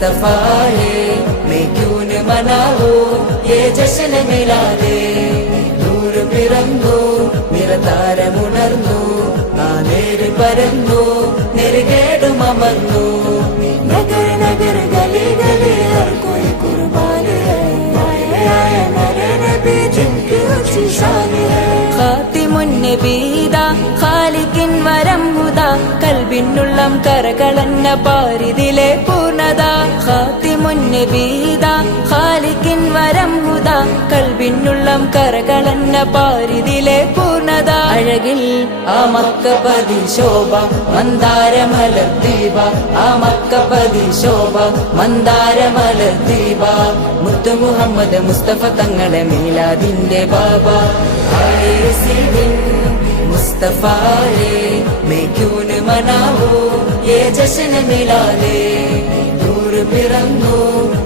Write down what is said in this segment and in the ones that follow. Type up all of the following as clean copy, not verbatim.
मुस्तफा है, मैं क्यों न मनाऊं ये जश्न मिलादे. നൂർ പിറന്നു നിറതാരമുണർന്നു, നാനേര് പരന്നു നെറുകേടുമർന്നു. നഗർ നഗർ ഗലി ഗലി ഹർ കോയി കുർബാൻ ഹൈ, ആയ മേരെ നബി ജിൻകി ഊंची शान है. ഖാതിമുൻ നബീദാ ഖാലിഖിൻ വരം ഹുദാ, കൽബിനുള്ളം കരകളന്ന പാരിതിലെ പൂർണ്ണത. ഖാതിമുൻ നബീദാ ഖാലിഖിൻ വരം ഹുദാ, കൽബിനുള്ളം കരകളന്ന പാരിതിലെ പൂർണ്ണത. അഴകിൽ ആ മക്കപതി ശോഭ മന്ദാരമലർ ദീപ, ആ മക്കപതി ശോഭ മന്ദാരമലർ ദീപ. മുത്തു മുഹമ്മദ് മുസ്തഫ തങ്ങളെ മീലാദിന്റെ ബാബ. मुस्तफा है, मैं क्यों न मनाऊं ये जश्न मिलादे. നൂർ പിറന്നു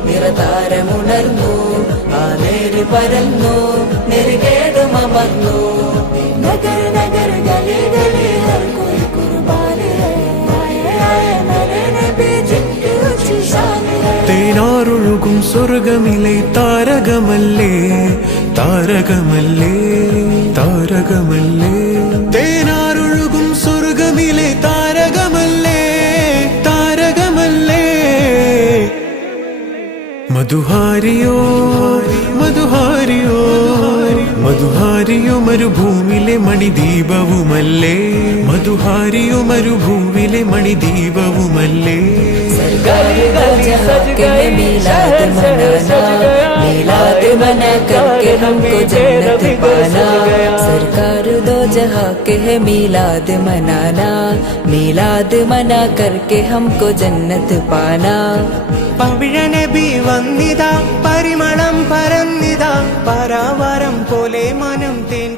നിറതാരമുണർന്നു, ആനേര് പരന്നു നെറുകേടുമർന്നു. നഗർ നഗർ ഗലി ഗലി ഹർ കോയി കുർബാൻ ഹൈ, ആയ മേരെ നബി ജിൻകി ഊंची शान है. തേനാറൊഴുകും സ്വർഗമിലെ താരകമല്ലേ, താരകമല്ലേ, താരകമല്ലേ. തേനാറൊഴുകും സ്വർഗമിലെ താരകമല്ലേ, താരകമല്ലേ. മധുഹാരിയോ മധുഹാരിയോ മധുഹാരിയോ മരുഭൂമിലെ മണിദീപവുമല്ലേ, മധുഹാരിയോ മരുഭൂമിലെ മണിദീപവുമല്ലേ. मीलाद मना करके हमको जन्नत पाना. सरकार दो जहां के है मीलाद मनाना, मीलाद मना करके हमको जन्नत पाना. പവിഴ നബി വന്നിതാ പരിമളം പരന്നിതാ, പരാവാരം പോലെ മനം തേൻ